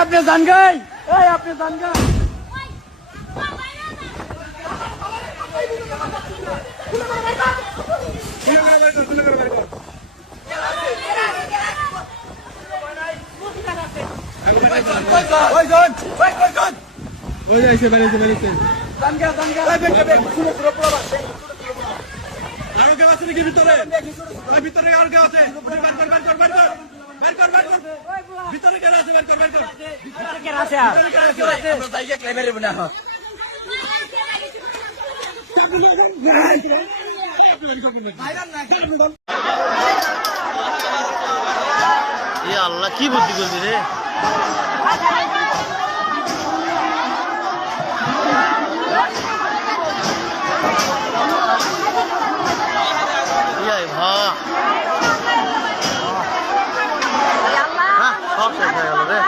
আপনি জান গাই, আপনি জান গাই। আরো কেউ আছে নাকি ভিতরে? ভিতরে আর কেউ আছে? ভিতরে কেন আছে? আল্লাহ কি বুদ্ধি করবি রে সব শেষ হয়ে গেল রে